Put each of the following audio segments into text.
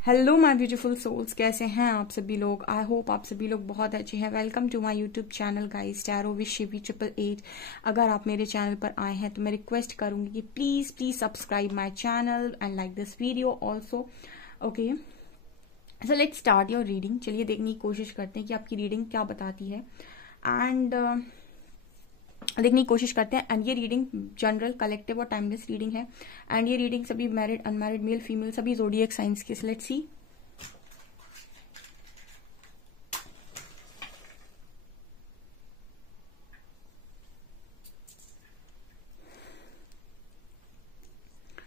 Hello my beautiful souls, कैसे हैं आप सभी लोग। आई होप आप सभी लोग बहुत अच्छे हैं। Welcome to my YouTube channel guys, tarot with Shivi 888। अगर आप मेरे चैनल पर आए हैं तो मैं रिक्वेस्ट करूंगी कि please please subscribe my channel and like this video also. Okay, so let's start your reading. चलिए देखने की कोशिश करते हैं कि आपकी रीडिंग क्या बताती है एंड देखने की कोशिश करते हैं। एंड ये रीडिंग जनरल, कलेक्टिव और टाइमलेस रीडिंग है। एंड ये रीडिंग सभी मैरिड, अनमैरिड, मेल, फीमेल, सभी ज़ोडिएक साइंस की। Let's see.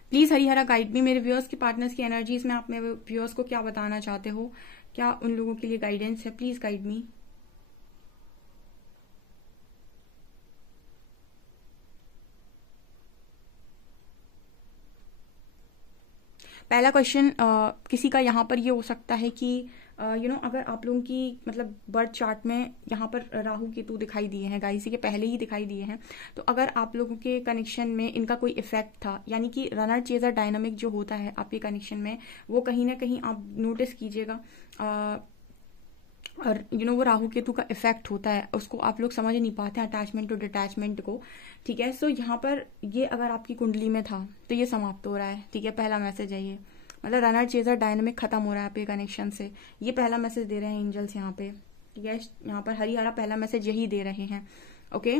Please Harihara guide भी मेरे व्यूअर्स के पार्टनर्स की एनर्जीज में। आप मेरे व्यूअर्स को क्या बताना चाहते हो, क्या उन लोगों के लिए गाइडेंस है, प्लीज गाइड मी। पहला क्वेश्चन किसी का यहाँ पर ये हो सकता है कि अगर आप लोगों की मतलब बर्थ चार्ट में यहाँ पर राहु केतु दिखाई दिए हैं, गाइस के पहले ही दिखाई दिए हैं, तो अगर आप लोगों के कनेक्शन में इनका कोई इफेक्ट था, यानी कि रनर चेजर डायनामिक जो होता है आपके कनेक्शन में, वो कहीं ना कहीं आप नोटिस कीजिएगा। और वो राहु केतु का इफेक्ट होता है, उसको आप लोग समझ नहीं पाते हैं, अटैचमेंट टू डिटैचमेंट को। ठीक है, सो यहाँ पर ये अगर आपकी कुंडली में था तो ये समाप्त हो रहा है। ठीक है, पहला मैसेज है ये, मतलब रनर चेजर डायनामिक खत्म हो रहा है आपके कनेक्शन से। ये पहला मैसेज दे रहे हैं एंजल्स यहाँ पे। ठीक है, यहाँ पर हरिहरा पहला मैसेज यही दे रहे हैं। ओके,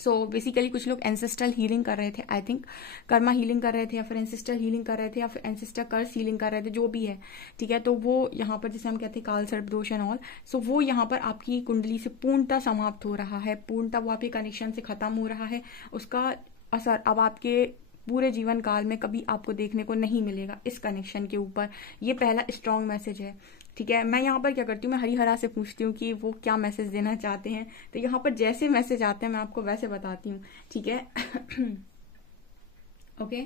सो बेसिकली कुछ लोग एंसेस्ट्रल हीलिंग कर रहे थे, आई थिंक कर्मा हीलिंग कर रहे थे, या फिर एंसेस्ट्रल हीलिंग कर रहे थे, या फिर एंसेस्टर कर्स हीलिंग कर रहे थे, जो भी है। ठीक है, तो वो यहाँ पर जैसे हम कहते हैं काल सर्प दोष एंड ऑल, सो वो यहाँ पर आपकी कुंडली से पूर्णतः समाप्त हो रहा है, पूर्णतः वो आपके कनेक्शन से खत्म हो रहा है। उसका असर अब आपके पूरे जीवन काल में कभी आपको देखने को नहीं मिलेगा इस कनेक्शन के ऊपर। ये पहला स्ट्रॉन्ग मैसेज है। ठीक है, मैं यहाँ पर क्या करती हूँ, मैं हरिहरा से पूछती हूँ कि वो क्या मैसेज देना चाहते हैं, तो यहाँ पर जैसे मैसेज आते हैं मैं आपको वैसे बताती हूँ। ठीक है। ओके,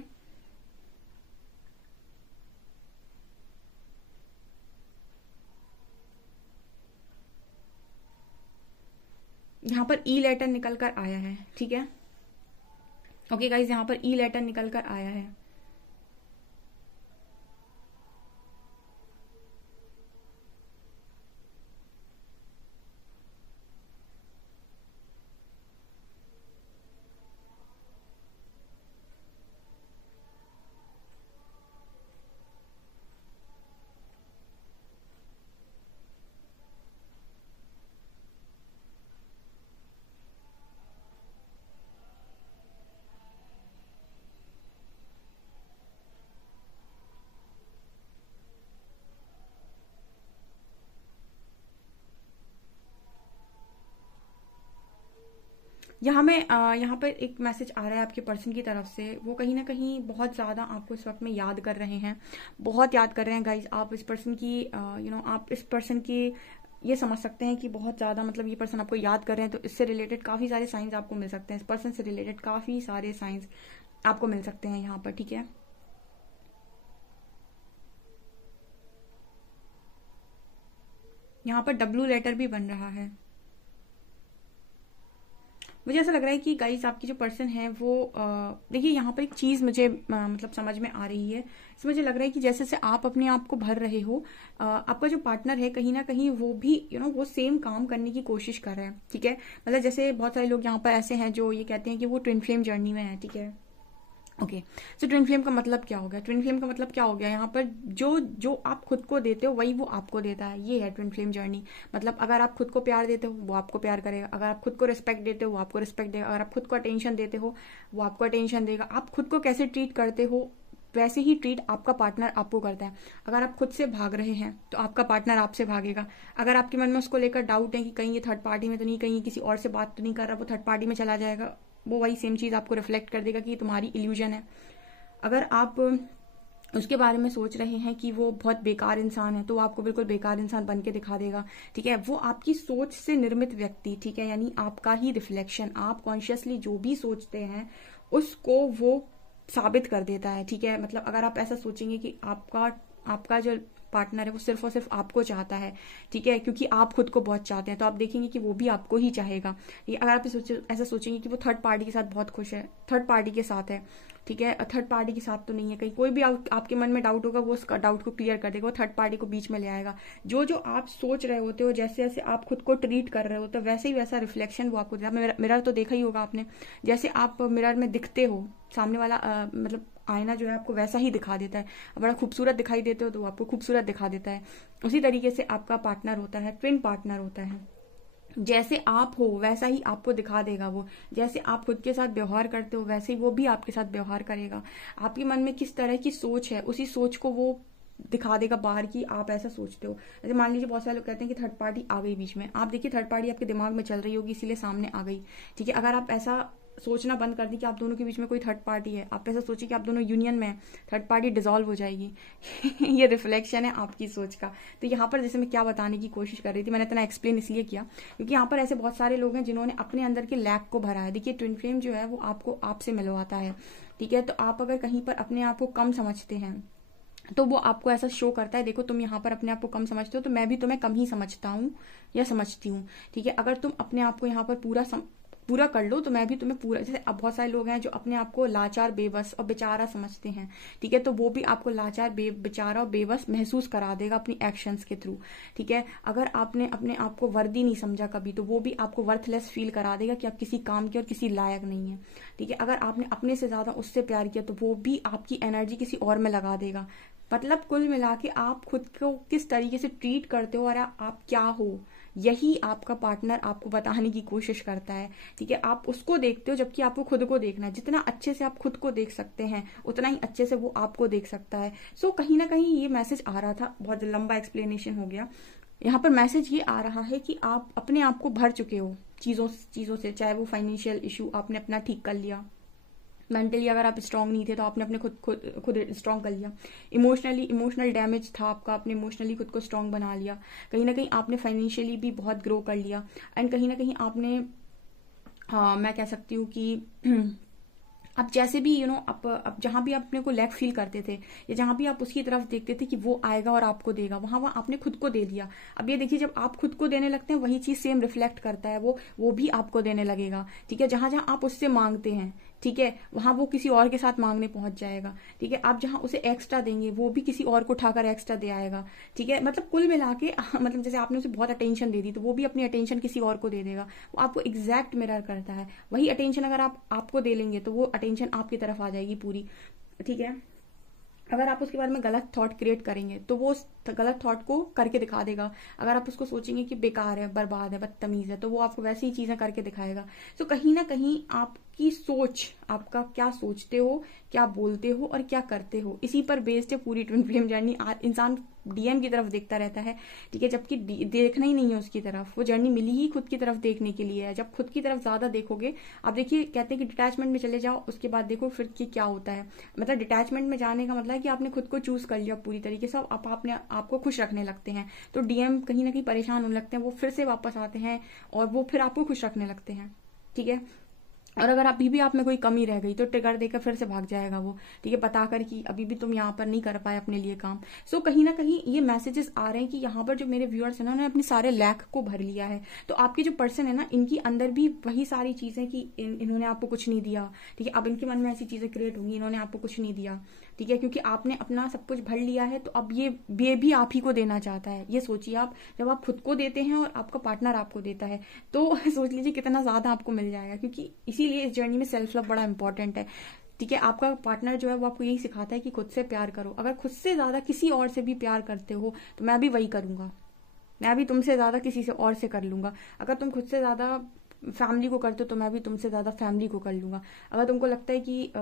यहाँ पर ई लेटर निकल कर आया है। ठीक है, ओके गाइज, यहाँ पर ई लेटर निकल कर आया है। यहाँ पर एक मैसेज आ रहा है आपके पर्सन की तरफ से। वो कहीं ना कहीं बहुत ज़्यादा आपको इस वक्त में याद कर रहे हैं, बहुत याद कर रहे हैं गाइज। आप इस पर्सन की आप इस पर्सन की ये समझ सकते हैं कि बहुत ज़्यादा मतलब ये पर्सन आपको याद कर रहे हैं, तो इससे रिलेटेड काफ़ी सारे साइंस आपको मिल सकते हैं। इस पर्सन से रिलेटेड काफ़ी सारे साइंस आपको मिल सकते हैं यहाँ पर। ठीक है, यहाँ पर डब्ल्यू लेटर भी बन रहा है। मुझे ऐसा लग रहा है कि गाइस आपकी जो पर्सन है वो देखिए, यहाँ पर एक चीज मुझे मतलब समझ में आ रही है। इसमें मुझे लग रहा है कि जैसे से आप अपने आप को भर रहे हो, आपका जो पार्टनर है कहीं ना कहीं वो भी वो सेम काम करने की कोशिश कर रहे हैं। ठीक है, मतलब जैसे बहुत सारे लोग यहाँ पर ऐसे हैं जो ये कहते हैं कि वो ट्विन फ्लेम जर्नी में है। ठीक है, ओके, सो ट्विन फ्लेम का मतलब क्या हो गया, ट्विन फ्लेम का मतलब क्या हो गया, यहाँ पर जो जो आप खुद को देते हो वही वो आपको देता है। ये है ट्विन फ्लेम जर्नी। मतलब अगर आप खुद को प्यार देते हो वो आपको प्यार करेगा, अगर आप खुद को रिस्पेक्ट देते हो वो आपको रिस्पेक्ट देगा, अगर आप खुद को अटेंशन देते हो वो आपको अटेंशन देगा। आप खुद को कैसे ट्रीट करते हो वैसे ही ट्रीट आपका पार्टनर आपको करता है। अगर आप खुद से भाग रहे हैं तो आपका पार्टनर आपसे भागेगा। अगर आपके मन में उसको लेकर डाउट है कि कहीं ये थर्ड पार्टी में तो नहीं, कहीं किसी और से बात तो नहीं कर रहा, वो थर्ड पार्टी में चला जाएगा, वो वही सेम चीज आपको रिफ्लेक्ट कर देगा कि ये तुम्हारी इल्यूजन है। अगर आप उसके बारे में सोच रहे हैं कि वो बहुत बेकार इंसान है, तो वो आपको बिल्कुल बेकार इंसान बन के दिखा देगा। ठीक है, वो आपकी सोच से निर्मित व्यक्ति, ठीक है, यानी आपका ही रिफ्लेक्शन, आप कॉन्शियसली जो भी सोचते हैं उसको वो साबित कर देता है। ठीक है, मतलब अगर आप ऐसा सोचेंगे कि आपका जो पार्टनर है वो सिर्फ और सिर्फ आपको चाहता है, ठीक है, क्योंकि आप खुद को बहुत चाहते हैं, तो आप देखेंगे कि वो भी आपको ही चाहेगा। ये अगर आप ऐसा सोचेंगे कि वो थर्ड पार्टी के साथ बहुत खुश है, थर्ड पार्टी के साथ है, ठीक है, थर्ड पार्टी के साथ तो नहीं है, कहीं कोई भी आपके मन में डाउट होगा वो उसका डाउट को क्लियर कर देगा, वो थर्ड पार्टी को बीच में ले आएगा। जो जो आप सोच रहे होते हो, जैसे जैसे आप खुद को ट्रीट कर रहे होते हो, वैसे ही वैसा रिफ्लेक्शन वो आपको देगा। मिरर तो देखा ही होगा आपने, जैसे आप मिरर में दिखते हो, सामने वाला मतलब आईना जो है आपको वैसा ही दिखा देता है। बड़ा खूबसूरत दिखाई देते हो तो आपको खूबसूरत दिखा देता है। उसी तरीके से आपका पार्टनर होता है, ट्विन पार्टनर होता है, जैसे आप हो वैसा ही आपको दिखा देगा वो। जैसे आप खुद के साथ व्यवहार करते हो वैसे ही वो भी आपके साथ व्यवहार करेगा। आपके मन में किस तरह की सोच है, उसी सोच को वो दिखा देगा बाहर की आप ऐसा सोचते हो। जैसे मान लीजिए बहुत सारे लोग कहते हैं कि थर्ड पार्टी आ गई बीच में, आप देखिए थर्ड पार्टी आपके दिमाग में चल रही होगी इसीलिए सामने आ गई, ठीक है। अगर आप ऐसा सोचना बंद कर दें कि आप दोनों के बीच में कोई थर्ड पार्टी है, आप ऐसा सोचिए कि आप दोनों यूनियन में हैं, थर्ड पार्टी डिसॉल्व हो जाएगी। ये रिफ्लेक्शन है आपकी सोच का। तो यहाँ पर जैसे मैं क्या बताने की कोशिश कर रही थी, मैंने इतना एक्सप्लेन इसलिए किया क्योंकि यहाँ पर ऐसे बहुत सारे लोग हैं जिन्होंने अपने अंदर के लैक को भरा है। देखिए ट्विन फ्लेम जो है वो आपको आपसे मिलवाता है, ठीक है। तो आप अगर कहीं पर अपने आप को कम समझते हैं तो वो आपको ऐसा शो करता है, देखो तुम यहाँ पर अपने आप को कम समझते हो तो मैं भी तुम्हें कम ही समझता हूँ या समझती हूँ, ठीक है। अगर तुम अपने आप को यहाँ पर पूरा कर लो तो मैं भी तुम्हें पूरा, जैसे अब बहुत सारे लोग हैं जो अपने आप को लाचार, बेबस और बेचारा समझते हैं, ठीक है। तो वो भी आपको लाचार, बेचारा और बेबस महसूस करा देगा अपनी एक्शंस के थ्रू, ठीक है। अगर आपने अपने आप को वर्दी नहीं समझा कभी तो वो भी आपको वर्थलेस फील करा देगा कि आप किसी काम के और किसी लायक नहीं है, ठीक है। अगर आपने अपने से ज्यादा उससे प्यार किया तो वो भी आपकी एनर्जी किसी और में लगा देगा। मतलब कुल मिला के आप खुद को किस तरीके से ट्रीट करते हो और आप क्या हो, यही आपका पार्टनर आपको बताने की कोशिश करता है, ठीक है। आप उसको देखते हो जबकि आपको खुद को देखना है। जितना अच्छे से आप खुद को देख सकते हैं उतना ही अच्छे से वो आपको देख सकता है। सो कहीं ना कहीं ये मैसेज आ रहा था, बहुत लंबा एक्सप्लेनेशन हो गया। यहाँ पर मैसेज ये आ रहा है कि आप अपने आप को भर चुके हो चीजों से, चाहे वो फाइनेंशियल इशू आपने अपना ठीक कर लिया, मेंटली अगर आप स्ट्रांग नहीं थे तो आपने अपने खुद स्ट्रांग कर लिया, इमोशनल डैमेज था आपका, आपने इमोशनली खुद को स्ट्रांग बना लिया, कहीं ना कहीं आपने फाइनेंशियली भी बहुत ग्रो कर लिया, एंड कहीं ना कहीं आपने, हाँ मैं कह सकती हूँ कि आप जैसे भी अब जहां भी आप अपने को लैक फील करते थे या जहां भी आप उसकी तरफ देखते थे कि वो आएगा और आपको देगा, वहां आपने खुद को दे दिया। अब ये देखिए जब आप खुद को देने लगते हैं वही चीज सेम रिफ्लेक्ट करता है, वो भी आपको देने लगेगा, ठीक है। जहां जहां आप उससे मांगते हैं, ठीक है, वहां वो किसी और के साथ मांगने पहुंच जाएगा, ठीक है। आप जहां उसे एक्स्ट्रा देंगे वो भी किसी और को उठाकर एक्स्ट्रा दे आएगा, ठीक है। मतलब कुल मिला के मतलब जैसे आपने उसे बहुत अटेंशन दे दी तो वो भी अपनी अटेंशन किसी और को दे देगा। वो आपको एग्जैक्ट मिरर करता है। वही अटेंशन अगर आप आपको दे लेंगे तो वो अटेंशन आपकी तरफ आ जाएगी पूरी, ठीक है। अगर आप उसके बारे में गलत थॉट क्रिएट करेंगे तो वो उस गलत थॉट को करके दिखा देगा। अगर आप उसको सोचेंगे कि बेकार है, बर्बाद है, बदतमीज है, तो वो आपको वैसी ही चीजें करके दिखाएगा। तो कहीं ना कहीं आपकी सोच, आपका क्या सोचते हो, क्या बोलते हो और क्या करते हो, इसी पर बेस्ड है पूरी ट्विन फ्लेम जर्नी। इंसान डीएम की तरफ देखता रहता है, ठीक है, जबकि देखना ही नहीं है उसकी तरफ। वो जर्नी मिली ही खुद की तरफ देखने के लिए है। जब खुद की तरफ ज्यादा देखोगे, आप देखिए कहते हैं कि डिटैचमेंट में चले जाओ, उसके बाद देखो फिर कि क्या होता है। मतलब डिटैचमेंट में जाने का मतलब है कि आपने खुद को चूज कर लिया पूरी तरीके से, आपने आपको खुश रखने लगते हैं। तो डीएम कहीं ना कहीं परेशान होने लगते हैं, वो फिर से वापस आते हैं और वो फिर आपको खुश रखने लगते हैं, ठीक है। और अगर अभी भी आप में कोई कमी रह गई तो ट्रिगर देकर फिर से भाग जाएगा वो, ठीक है, बताकर कि अभी भी तुम यहाँ पर नहीं कर पाए अपने लिए काम। सो कहीं ना कहीं ये मैसेजेस आ रहे हैं कि यहाँ पर जो मेरे व्यूअर्स हैं ना, उन्होंने अपने सारे लैक को भर लिया है। तो आपके जो पर्सन है ना, इनकी अंदर भी वही सारी चीजें कि इन्होंने आपको कुछ नहीं दिया, ठीक है। अब इनके मन में ऐसी चीजें क्रिएट होंगी, इन्होंने आपको कुछ नहीं दिया, ठीक है, क्योंकि आपने अपना सब कुछ भर लिया है। तो अब ये भी आप ही को देना चाहता है। ये सोचिए आप, जब आप खुद को देते हैं और आपका पार्टनर आपको देता है तो सोच लीजिए कितना ज्यादा आपको मिल जाएगा। क्योंकि इसीलिए इस जर्नी में सेल्फ लव बड़ा इंपॉर्टेंट है, ठीक है। आपका पार्टनर जो है वो आपको यही सिखाता है कि खुद से प्यार करो। अगर खुद से ज्यादा किसी और से भी प्यार करते हो तो मैं भी वही करूंगा, मैं भी तुमसे ज्यादा किसी से और से कर लूंगा। अगर तुम खुद से ज्यादा फैमिली को करते हो तो मैं भी तुमसे ज्यादा फैमिली को कर लूंगा। अगर तुमको लगता है कि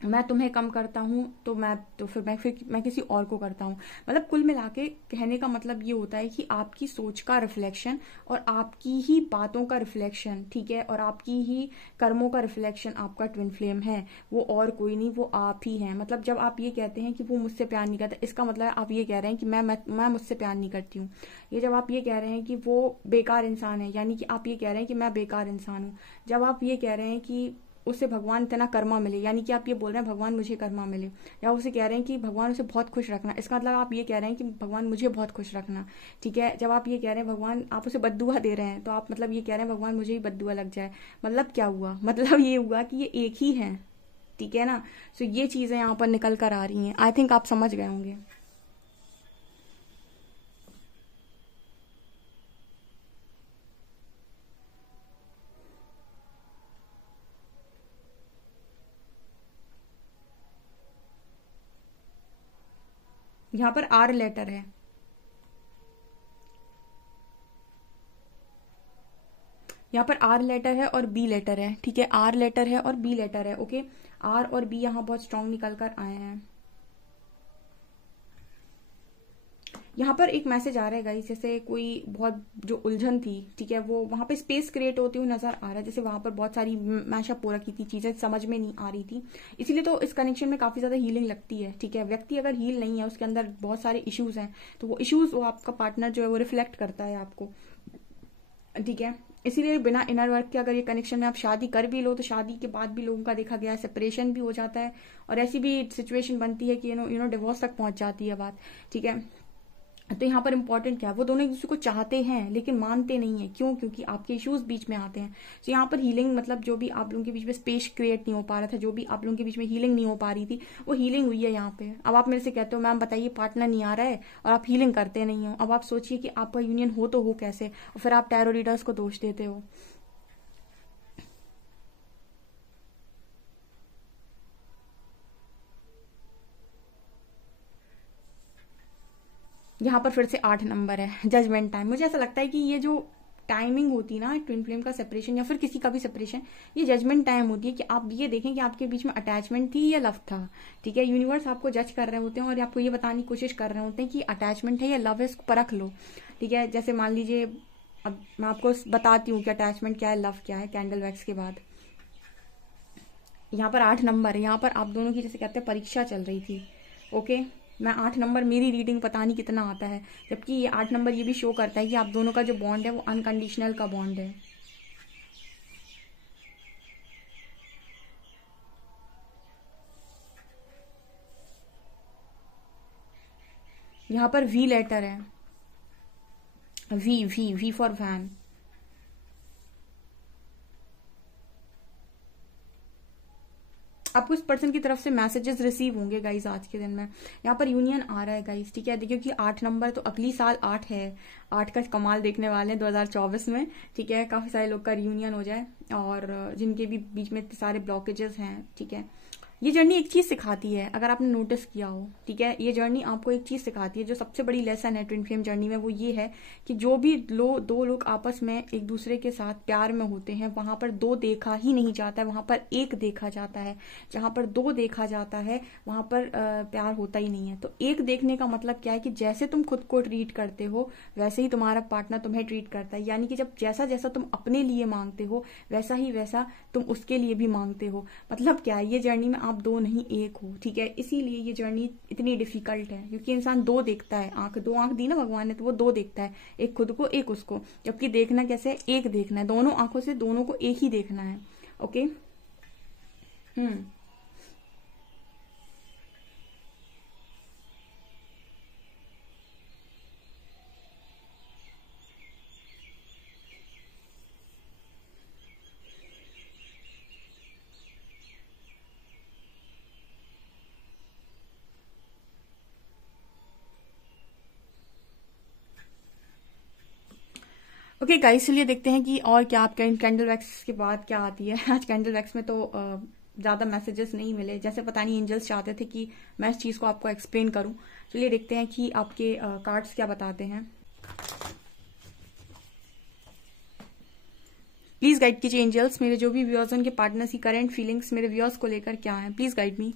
मैं तुम्हें कम करता हूं तो फिर मैं किसी और को करता हूं। मतलब कुल मिला के कहने का मतलब ये होता है कि आपकी सोच का रिफ्लेक्शन और आपकी ही बातों का रिफ्लेक्शन, ठीक है, और आपकी ही कर्मों का रिफ्लेक्शन आपका ट्विन फ्लेम है। वो और कोई नहीं, वो आप ही हैं। मतलब जब आप ये कहते हैं कि वो मुझसे प्यार नहीं करता, इसका मतलब आप ये कह रहे हैं कि मैं मुझसे प्यार नहीं करती हूँ। ये जब आप ये कह रहे हैं कि वो बेकार इंसान है, यानी कि आप ये कह रहे हैं कि मैं बेकार इंसान हूँ। जब आप ये कह रहे हैं कि उसे भगवान इतना कर्मा मिले, यानी कि आप ये बोल रहे हैं भगवान मुझे कर्मा मिले, या उसे कह रहे हैं कि भगवान उसे बहुत खुश रखना, इसका मतलब आप ये कह रहे हैं कि भगवान मुझे बहुत खुश रखना। ठीक है, जब आप ये कह रहे हैं भगवान, आप उसे बद्दुआ दे रहे हैं, तो आप मतलब ये कह रहे हैं भगवान मुझे ही बद्दुआ लग जाए। मतलब क्या हुआ, मतलब ये हुआ कि ये एक ही है। ठीक है ना। सो ये चीजें यहाँ पर निकल कर आ रही हैं। आई थिंक आप समझ गए होंगे। यहाँ पर आर लेटर है, यहाँ पर आर लेटर है और बी लेटर है। ठीक है, आर लेटर है और बी लेटर है। ओके, आर और बी यहाँ बहुत स्ट्रांग निकल कर आए हैं। यहाँ पर एक मैसेज आ रहा है गाइस, जैसे कोई बहुत जो उलझन थी, ठीक है, वो वहां पे स्पेस क्रिएट होती हुई नजर आ रहा है, जैसे वहां पर बहुत सारी मैशअप हो रखी थी, चीजें समझ में नहीं आ रही थी। इसीलिए तो इस कनेक्शन में काफी ज्यादा हीलिंग लगती है। ठीक है, व्यक्ति अगर हील नहीं है, उसके अंदर बहुत सारे इश्यूज हैं, तो वो इश्यूज वो आपका पार्टनर जो है वो रिफ्लेक्ट करता है आपको। ठीक है, इसीलिए बिना इनर वर्क के अगर ये कनेक्शन में आप शादी कर भी लो, तो शादी के बाद भी लोगों का देखा गया है सेपरेशन भी हो जाता है, और ऐसी भी सिचुएशन बनती है कि यू नो डिवोर्स तक पहुंच जाती है बात। ठीक है, तो यहाँ पर इंपॉर्टेंट क्या है, वो दोनों एक दूसरे को चाहते हैं लेकिन मानते नहीं है। क्यों? क्योंकि आपके इश्यूज बीच में आते हैं। तो यहाँ पर हीलिंग मतलब जो भी आप लोगों के बीच में स्पेस क्रिएट नहीं हो पा रहा था, जो भी आप लोगों के बीच में हीलिंग नहीं हो पा रही थी, वो हीलिंग हुई है यहाँ पे। अब आप मेरे से कहते हो मैम बताइए पार्टनर नहीं आ रहा है और आप हीलिंग करते नहीं हो। अब आप सोचिए कि आपका यूनियन हो तो हो कैसे, और फिर आप टैरो रीडर्स को दोष देते हो। यहाँ पर फिर से 8 नंबर है, जजमेंट टाइम। मुझे ऐसा लगता है कि ये जो टाइमिंग होती है ना ट्विन फ्लेम का सेपरेशन या फिर किसी का भी सेपरेशन, ये जजमेंट टाइम होती है कि आप ये देखें कि आपके बीच में अटैचमेंट थी या लव था। ठीक है, यूनिवर्स आपको जज कर रहे होते हैं और आपको ये बताने की कोशिश कर रहे होते हैं कि अटैचमेंट है या लव है, इसको परख लो। ठीक है, जैसे मान लीजिए अब मैं आपको बताती हूँ कि अटैचमेंट क्या है, लव क्या है, कैंडल वैक्स के बाद। यहाँ पर 8 नंबर है, यहाँ पर आप दोनों की जैसे कहते हैं परीक्षा चल रही थी। ओके, मैं 8 नंबर, मेरी रीडिंग पता नहीं कितना आता है, जबकि ये 8 नंबर ये भी शो करता है कि आप दोनों का जो बॉन्ड है वो अनकंडीशनल का बॉन्ड है। यहाँ पर वी लेटर है, V V V for van. आपको इस पर्सन की तरफ से मैसेजेस रिसीव होंगे गाइस आज के दिन में। यहाँ पर यूनियन आ रहा है गाइस। ठीक है, देखिए कि 8 नंबर तो अगली साल 8 है, 8 का कमाल देखने वाले हैं 2024 में। ठीक है, काफी सारे लोग का रियूनियन हो जाए, और जिनके भी बीच में इतने सारे ब्लॉकेजेस हैं। ठीक है, ये जर्नी एक चीज सिखाती है, अगर आपने नोटिस किया हो। ठीक है, ये जर्नी आपको एक चीज सिखाती है, जो सबसे बड़ी लेसन है ट्विन फ्लेम जर्नी में, वो ये है कि जो भी दो लोग आपस में एक दूसरे के साथ प्यार में होते हैं, वहां पर दो देखा ही नहीं जाता है, वहां पर एक देखा जाता है। जहां पर दो देखा जाता है वहां पर प्यार होता ही नहीं है। तो एक देखने का मतलब क्या है कि जैसे तुम खुद को ट्रीट करते हो, वैसे ही तुम्हारा पार्टनर तुम्हें ट्रीट करता है। यानी कि जब जैसा जैसा तुम अपने लिए मांगते हो, वैसा ही वैसा तुम उसके लिए भी मांगते हो। मतलब क्या है, ये जर्नी में आप दो नहीं एक हो। ठीक है, इसीलिए ये जर्नी इतनी डिफिकल्ट है, क्योंकि इंसान दो देखता है, दो आंख दी ना भगवान ने, तो वो दो देखता है, एक खुद को एक उसको। जबकि देखना कैसे है, एक देखना है, दोनों आंखों से दोनों को एक ही देखना है। ओके। हम्म। ओके गाइस, चलिए देखते हैं कि और क्या आपका इन कैंडल वैक्स के बाद क्या आती है। आज कैंडल वैक्स में तो ज्यादा मैसेजेस नहीं मिले, जैसे पता नहीं एंजल्स चाहते थे कि मैं इस चीज को आपको एक्सप्लेन करूं। चलिए देखते हैं कि आपके कार्ड्स क्या बताते हैं। प्लीज गाइड कीजिए एंजल्स, मेरे जो भी व्यूअर्स उनके पार्टनर्स की करंट फीलिंग्स मेरे व्यूअर्स को लेकर क्या है, प्लीज गाइड मी।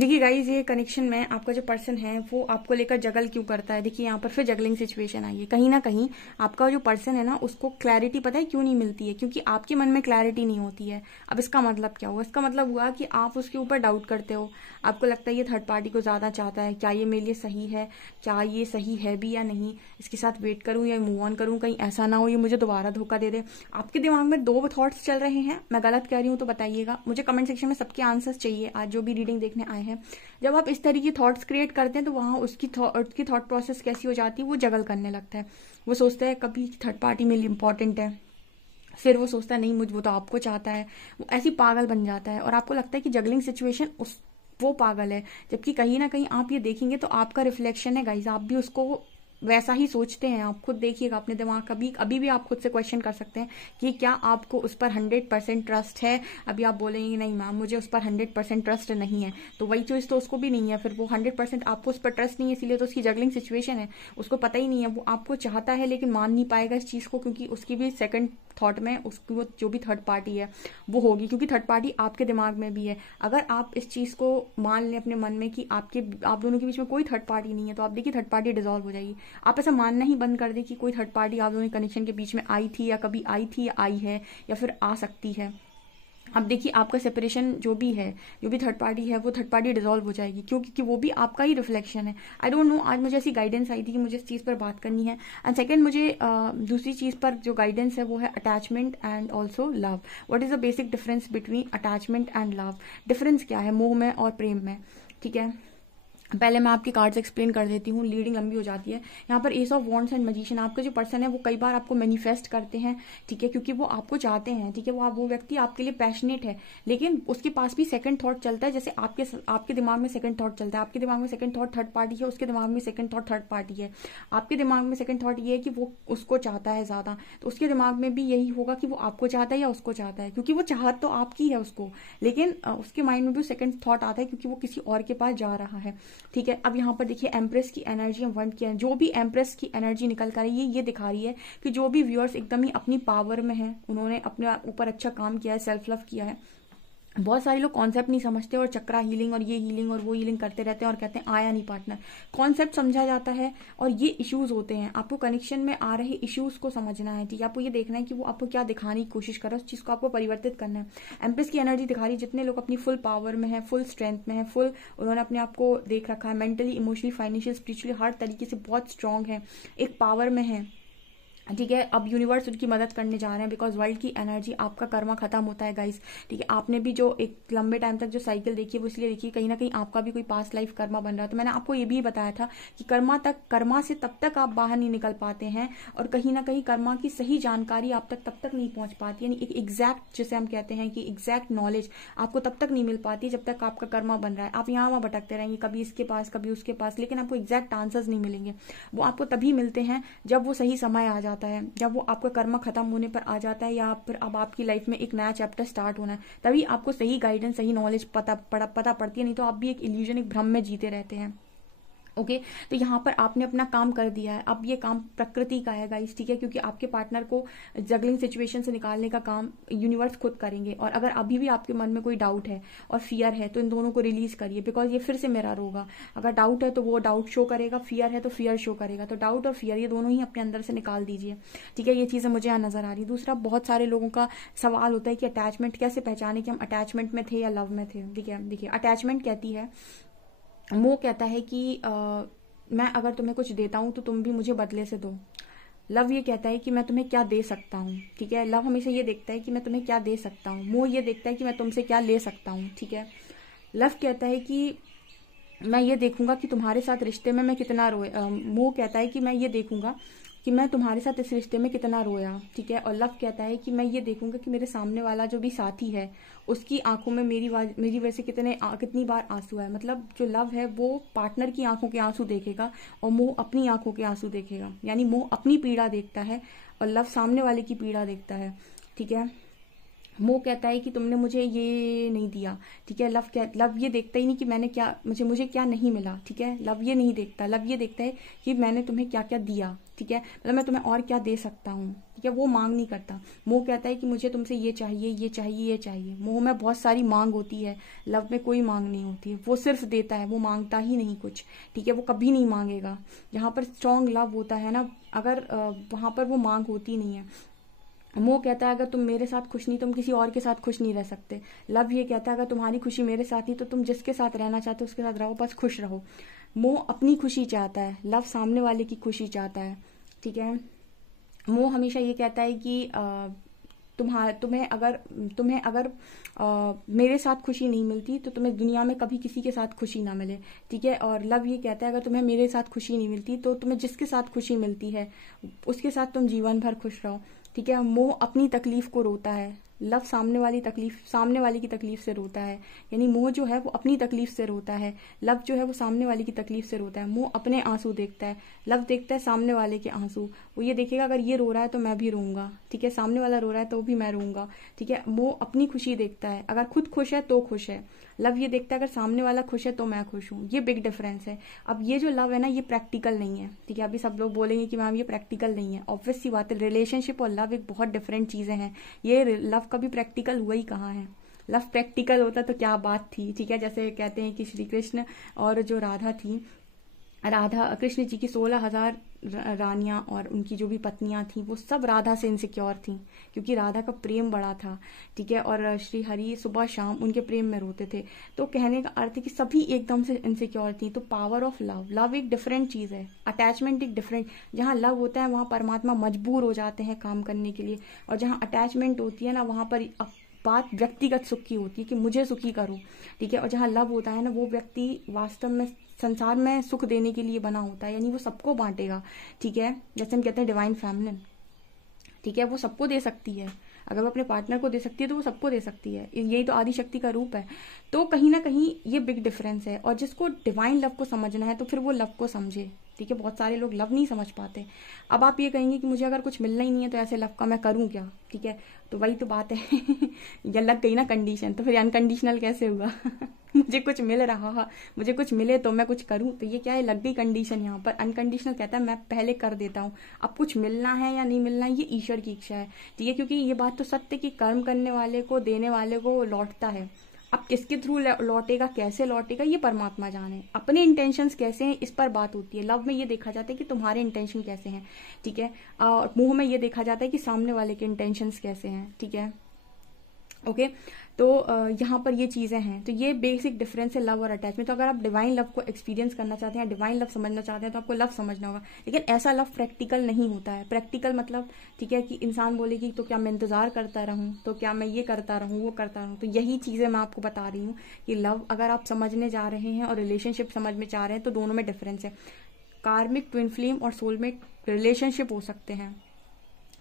देखिए गाइज, ये कनेक्शन में आपका जो पर्सन है वो आपको लेकर जगल क्यों करता है। देखिए यहाँ पर फिर जगलिंग सिचुएशन आई है। कहीं ना कहीं आपका जो पर्सन है ना, उसको क्लैरिटी पता है क्यों नहीं मिलती है, क्योंकि आपके मन में क्लैरिटी नहीं होती है। अब इसका मतलब क्या हुआ? इसका मतलब हुआ कि आप उसके ऊपर डाउट करते हो। आपको लगता है ये थर्ड पार्टी को ज्यादा चाहता है, क्या ये मेरे लिए सही है, क्या ये सही है भी या नहीं, इसके साथ वेट करूं या मूव ऑन करूं, कहीं ऐसा ना हो ये मुझे दोबारा धोखा दे दे। आपके दिमाग में दो थॉट्स चल रहे हैं। मैं गलत कह रही हूं तो बताइएगा, मुझे कमेंट सेक्शन में सबके आंसर्स चाहिए आज जो भी रीडिंग देखने आए हैं। जब आप इस तरीके की थॉट्स क्रिएट करते हैं तो वहां उसकी थॉट प्रोसेस कैसी हो जाती है, वो जगल करने लगता है। वो सोचता है कभी थर्ड पार्टी मेरे लिए इंपॉर्टेंट है, फिर वो सोचता है नहीं मुझ वो तो आपको चाहता है। वो ऐसी पागल बन जाता है और आपको लगता है कि जगलिंग सिचुएशन उस वो पागल है, जबकि कहीं ना कहीं आप ये देखेंगे तो आपका रिफ्लेक्शन है गाइज। आप भी उसको वैसा ही सोचते हैं। आप खुद देखिएगा अपने दिमाग, कभी अभी भी आप खुद से क्वेश्चन कर सकते हैं कि क्या आपको उस पर 100% ट्रस्ट है। अभी आप बोलेंगे नहीं मैम मुझे उस पर 100% ट्रस्ट नहीं है, तो वही चीज तो उसको भी नहीं है। फिर वो 100% आपको उस पर ट्रस्ट नहीं है, इसीलिए तो उसकी जगलिंग सिचुएशन है। उसको पता ही नहीं है, वो आपको चाहता है लेकिन मान नहीं पाएगा इस चीज को, क्योंकि उसकी भी सेकंड थॉट में उसकी वो जो भी थर्ड पार्टी है वो होगी, क्योंकि थर्ड पार्टी आपके दिमाग में भी है। अगर आप इस चीज को मान लें अपने मन में कि आप दोनों के बीच में कोई थर्ड पार्टी नहीं है, तो आप देखिए थर्ड पार्टी डिसॉल्व हो जाएगी। आप ऐसा मानना ही बंद कर दें कि कोई थर्ड पार्टी आप दोनों कनेक्शन के बीच में आई थी, या कभी आई थी, या आई है, या फिर आ सकती है। अब देखिए आपका सेपरेशन जो भी है, जो भी थर्ड पार्टी है, वो थर्ड पार्टी डिसॉल्व हो जाएगी, क्योंकि वो भी आपका ही रिफ्लेक्शन है। आई डोंट नो, आज मुझे ऐसी गाइडेंस आई थी कि मुझे इस चीज पर बात करनी है। एंड सेकंड, मुझे दूसरी चीज पर जो गाइडेंस है वो है attachment and also love. What is the basic difference between attachment and love? Difference क्या है मोह में और प्रेम में? ठीक है, पहले मैं आपकी कार्ड्स एक्सप्लेन कर देती हूँ, लीडिंग लंबी हो जाती है। यहाँ पर S of wands and magician, आपके जो पर्सन है वो कई बार आपको मैनिफेस्ट करते हैं, ठीक है, क्योंकि वो आपको चाहते हैं, ठीक है। वो व्यक्ति आपके लिए पैशनेट है, लेकिन उसके पास भी सेकंड थॉट चलता है। जैसे आपके दिमाग में सेकंड थॉट चलता है, आपके दिमाग में सेकंड थॉट थर्ड पार्टी है, उसके दिमाग में सेकंड थॉट थर्ड पार्टी है। आपके दिमाग में सेकंड थॉट ये है कि वो उसको चाहता है ज्यादा, तो उसके दिमाग में भी यही होगा कि वो आपको चाहता है या उसको चाहता है, क्योंकि वो चाहत तो आपकी है उसको, लेकिन उसके माइंड में भी सेकंड थॉट आता है क्योंकि वो किसी और के पास जा रहा है, ठीक है। अब यहाँ पर देखिए एम्प्रेस की एनर्जी, वंड की जो भी एम्प्रेस की एनर्जी निकल कर ये दिखा रही है कि जो भी व्यूअर्स एकदम ही अपनी पावर में है, उन्होंने अपने ऊपर अच्छा काम किया है, सेल्फ लव किया है। बहुत सारे लोग कॉन्सेप्ट नहीं समझते और चक्रा हीलिंग और ये हीलिंग और वो हीलिंग करते रहते हैं और कहते हैं आया नहीं पार्टनर। कॉन्सेप्ट समझा जाता है और ये इश्यूज होते हैं। आपको कनेक्शन में आ रहे इश्यूज को समझना है, ठीक है। आपको ये देखना है कि वो आपको क्या दिखाने की कोशिश कर रहा है, उस चीज को आपको परिवर्तित करना है। एम्प्रेस की एनर्जी दिखा रही है जितने लोग अपनी फुल पावर में है, फुल स्ट्रेंथ में है, फुल उन्होंने अपने आप को देख रखा है, मेंटली, इमोशनली, फाइनेंशियल, स्पिरिचुअली हर तरीके से बहुत स्ट्रांग है, एक पावर में है, ठीक है। अब यूनिवर्स उनकी मदद करने जा रहे हैं, बिकॉज वर्ल्ड की एनर्जी, आपका कर्मा खत्म होता है गाइस, ठीक है। आपने भी जो एक लंबे टाइम तक जो साइकिल देखी है वो इसलिए देखी, कहीं ना कहीं आपका भी कोई पास्ट लाइफ कर्मा बन रहा है। तो मैंने आपको ये भी बताया था कि कर्मा से तब तक आप बाहर नहीं निकल पाते हैं, और कहीं ना कहीं कर्मा की सही जानकारी आप तक तब तक नहीं पहुंच पाती, यानी एक एग्जैक्ट, जैसे हम कहते हैं कि एग्जैक्ट नॉलेज आपको तब तक नहीं मिल पाती जब तक आपका कर्मा बन रहा है। आप यहाँ वहां भटकते रहेंगे, कभी इसके पास कभी उसके पास, लेकिन आपको एग्जैक्ट आंसर्स नहीं मिलेंगे। वो आपको तभी मिलते हैं जब वो सही समय आ जाता है, जब वो आपका कर्म खत्म होने पर आ जाता है, या फिर अब आपकी लाइफ में एक नया चैप्टर स्टार्ट होना है, तभी आपको सही गाइडेंस, सही नॉलेज पता पड़ती है। नहीं तो आप भी एक इल्यूजन, एक भ्रम में जीते रहते हैं। ओके, तो यहाँ पर आपने अपना काम कर दिया है। अब ये काम प्रकृति का है गाइस, ठीक है, क्योंकि आपके पार्टनर को जगलिंग सिचुएशन से निकालने का काम यूनिवर्स खुद करेंगे। और अगर अभी भी आपके मन में कोई डाउट है और फियर है तो इन दोनों को रिलीज करिए, बिकॉज ये फिर से मिरर होगा। अगर डाउट है तो वो डाउट शो करेगा, फियर है तो फियर शो करेगा। तो डाउट और फियर ये दोनों ही अपने अंदर से निकाल दीजिए, ठीक है। ये चीजें मुझे यहाँ नजर आ रही। दूसरा, बहुत सारे लोगों का सवाल होता है कि अटैचमेंट कैसे पहचाने कि हम अटैचमेंट में थे या लव में थे, ठीक है। देखिए, अटैचमेंट कहती है, मोह कहता है कि मैं अगर तुम्हें कुछ देता हूं तो तुम भी मुझे बदले से दो। लव ये कहता है कि मैं तुम्हें क्या दे सकता हूँ, ठीक है। लव हमेशा ये देखता है कि मैं तुम्हें क्या दे सकता हूँ। मोह ये देखता है कि मैं तुमसे क्या ले सकता हूँ, ठीक है। लव कहता है कि मैं ये देखूंगा कि तुम्हारे साथ रिश्ते में मैं कितना रोया। मोह कहता है कि मैं ये देखूंगा कि मैं तुम्हारे साथ इस रिश्ते में कितना रोया, ठीक है। और लव कहता है कि मैं ये देखूंगा कि मेरे सामने वाला जो भी साथी है उसकी आंखों में मेरी वजह से कितनी बार आंसू है। मतलब जो लव है वो पार्टनर की आंखों के आंसू देखेगा और मोह अपनी आंखों के आंसू देखेगा, यानी मोह अपनी पीड़ा देखता है और लव सामने वाले की पीड़ा देखता है, ठीक है। मोह कहता है कि तुमने मुझे ये नहीं दिया, ठीक है। लव ये देखता ही नहीं कि मैंने क्या, मुझे क्या नहीं मिला, ठीक है। लव ये नहीं देखता, लव ये देखता है कि मैंने तुम्हें क्या क्या दिया, ठीक है। मतलब मैं तुम्हें और क्या दे सकता हूँ, ठीक है, वो मांग नहीं करता। मोह कहता है कि मुझे तुमसे ये चाहिए, ये चाहिए, ये चाहिए। मोह में बहुत सारी मांग होती है, लव में कोई मांग नहीं होती है। वो सिर्फ देता है, वो मांगता ही नहीं कुछ, ठीक है, वो कभी नहीं मांगेगा। जहाँ पर स्ट्रांग लव होता है ना, अगर वहां पर वो मांग होती नहीं है। मोह कहता है अगर तुम मेरे साथ खुश नहीं, तुम किसी और के साथ खुश नहीं रह सकते। लव ये कहता है अगर तुम्हारी खुशी मेरे साथ ही, तो तुम जिसके साथ रहना चाहते हो उसके साथ रहो, बस खुश रहो। मोह अपनी खुशी चाहता है, लव सामने वाले की खुशी चाहता है, ठीक है। मोह हमेशा ये कहता है कि तुम्हें अगर मेरे साथ खुशी नहीं मिलती तो तुम्हें दुनिया में कभी किसी के साथ खुशी ना मिले, ठीक है। और लव ये कहता है अगर तुम्हें मेरे साथ खुशी नहीं मिलती तो तुम्हें जिसके साथ खुशी मिलती है उसके साथ तुम जीवन भर खुश रहो, ठीक है। मोह अपनी तकलीफ को रोता है, लव सामने वाले की तकलीफ से रोता है। यानी मोह जो है वो अपनी तकलीफ से रोता है, लव जो है वो सामने वाले की तकलीफ से रोता है। मोह अपने आंसू देखता है, लव देखता है सामने वाले के आंसू। वो ये देखेगा अगर ये रो रहा है तो मैं भी रोऊंगा, ठीक है, सामने वाला रो रहा है तो भी मैं रोऊंगा, ठीक है। मोह अपनी खुशी देखता है, अगर खुद खुश है तो खुश है। लव ये देखता है अगर सामने वाला खुश है तो मैं खुश हूँ। ये बिग डिफरेंस है। अब ये जो लव है ना, ये प्रैक्टिकल नहीं है, ठीक है। अभी सब लोग बोलेंगे कि मैम ये प्रैक्टिकल नहीं है। ऑब्वियस सी बात है, रिलेशनशिप और लव एक बहुत डिफरेंट चीजें हैं। ये लव कभी प्रैक्टिकल हुआ ही कहाँ है। लव प्रैक्टिकल होता तो क्या बात थी, ठीक है। जैसे कहते हैं कि श्री कृष्ण और जो राधा थी, कृष्ण जी की 16,000 रानियां और उनकी जो भी पत्नियां थी वो सब राधा से इनसिक्योर थी, क्योंकि राधा का प्रेम बड़ा था, ठीक है। और श्री हरि सुबह शाम उनके प्रेम में रोते थे। तो कहने का अर्थ है कि सभी एकदम से इनसिक्योर थी। तो पावर ऑफ लव एक डिफरेंट चीज है, अटैचमेंट एक डिफरेंट। जहाँ लव होता है वहां परमात्मा मजबूर हो जाते हैं काम करने के लिए, और जहाँ अटैचमेंट होती है ना, वहां पर बात व्यक्तिगत सुख की होती है कि मुझे सुखी करो, ठीक है। और जहाँ लव होता है ना, वो व्यक्ति वास्तव में संसार में सुख देने के लिए बना होता है, यानी वो सबको बांटेगा, ठीक है। जैसे हम कहते हैं डिवाइन फैमिलिन, ठीक है, वो सबको दे सकती है। अगर वो अपने पार्टनर को दे सकती है तो वो सबको दे सकती है। यही तो आदि शक्ति का रूप है। तो कहीं ना कहीं ये बिग डिफरेंस है। और जिसको डिवाइन लव को समझना है तो फिर वो लव को समझे, ठीक है। बहुत सारे लोग लव नहीं समझ पाते। अब आप ये कहेंगे कि मुझे अगर कुछ मिलना ही नहीं है तो ऐसे लव का मैं करूं क्या, ठीक है। तो वही तो बात है या लग गई ना कंडीशन, तो फिर अनकंडीशनल कैसे हुआ मुझे कुछ मिल रहा है, मुझे कुछ मिले तो मैं कुछ करूं, तो ये क्या है, लग गई कंडीशन। यहाँ पर अनकंडीशनल कहता है मैं पहले कर देता हूँ। अब कुछ मिलना है या नहीं मिलना है ये ईश्वर की इच्छा है, ठीक है। क्योंकि ये बात तो सत्य कि कर्म करने वाले को, देने वाले को लौटता है। अब किसके थ्रू लौटेगा, कैसे लौटेगा, ये परमात्मा जाने। अपने इंटेंशंस कैसे हैं इस पर बात होती है। लव में ये देखा जाता है कि तुम्हारे इंटेंशन कैसे हैं, ठीक है। और मोह में ये देखा जाता है कि सामने वाले के इंटेंशंस कैसे हैं, ठीक है। ओके, तो यहाँ पर ये चीजें हैं। तो ये बेसिक डिफरेंस है लव और अटैचमेंट। तो अगर आप डिवाइन लव को एक्सपीरियंस करना चाहते हैं, डिवाइन लव समझना चाहते हैं, तो आपको लव समझना होगा। लेकिन ऐसा लव प्रैक्टिकल नहीं होता है। प्रैक्टिकल मतलब, ठीक है, कि इंसान बोलेगी तो क्या मैं इंतजार करता रहूं, तो क्या मैं ये करता रहूं, वो करता रहूं। तो यही चीजें मैं आपको बता रही हूँ कि लव अगर आप समझने जा रहे हैं और रिलेशनशिप समझ में चाह रहे हैं तो दोनों में डिफरेंस है। कार्मिक, ट्विन फ्लेम और सोलमेट रिलेशनशिप हो सकते हैं,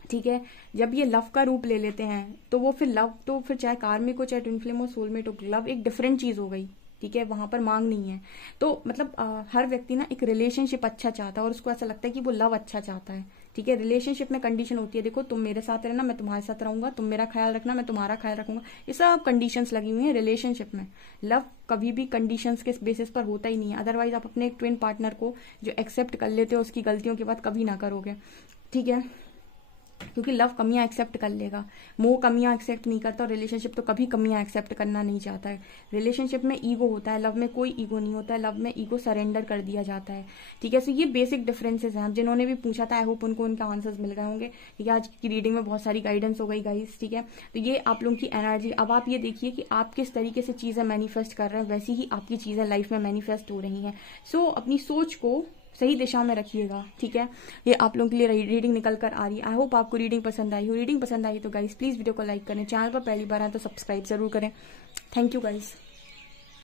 ठीक है। जब ये लव का रूप ले लेते हैं तो वो फिर लव, तो फिर चाहे कार्मिक हो, चाहे ट्विन फ्लेम हो, सोलमेट हो, लव एक डिफरेंट चीज हो गई, ठीक है। वहां पर मांग नहीं है। तो मतलब हर व्यक्ति ना एक रिलेशनशिप अच्छा चाहता है और उसको ऐसा लगता है कि वो लव अच्छा चाहता है, ठीक है। रिलेशनशिप में कंडीशन होती है, देखो तुम मेरे साथ रहना, मैं तुम्हारे साथ रहूंगा, तुम मेरा ख्याल रखना, मैं तुम्हारा ख्याल रखूंगा। ये सब कंडीशंस लगी हुई हैं रिलेशनशिप में। लव कभी भी कंडीशंस के बेसिस पर होता ही नहीं है। अदरवाइज आप अपने एक ट्विन पार्टनर को जो एक्सेप्ट कर लेते हो उसकी गलतियों के बाद कभी ना करोगे, ठीक है। क्योंकि लव कमियां एक्सेप्ट कर लेगा, मोह कमियां एक्सेप्ट नहीं करता, और रिलेशनशिप तो कभी कमियां एक्सेप्ट करना नहीं चाहता है। रिलेशनशिप में ईगो होता है, लव में कोई ईगो नहीं होता है। लव में ईगो सरेंडर कर दिया जाता है, ठीक है। सो ये बेसिक डिफरेंसेस हैं। जिन्होंने भी पूछा था, आई होप उनको उनका आंसर्स मिल गए होंगे, ठीक है। आज की रीडिंग में बहुत सारी गाइडेंस हो गई गाइस, ठीक है। तो ये आप लोगों की एनर्जी। अब आप ये देखिए कि आप किस तरीके से चीजें मैनिफेस्ट कर रहे हैं, वैसी ही आपकी चीजें लाइफ में मैनिफेस्ट हो रही हैं। सो अपनी सोच को सही दिशा में रखिएगा, ठीक है। ये आप लोगों के लिए रीडिंग निकल कर आ रही है। आई होप आपको रीडिंग पसंद आई हो। रीडिंग पसंद आई तो गाइस प्लीज वीडियो को लाइक करें, चैनल पर पहली बार आए तो सब्सक्राइब जरूर करें। Thank you guys.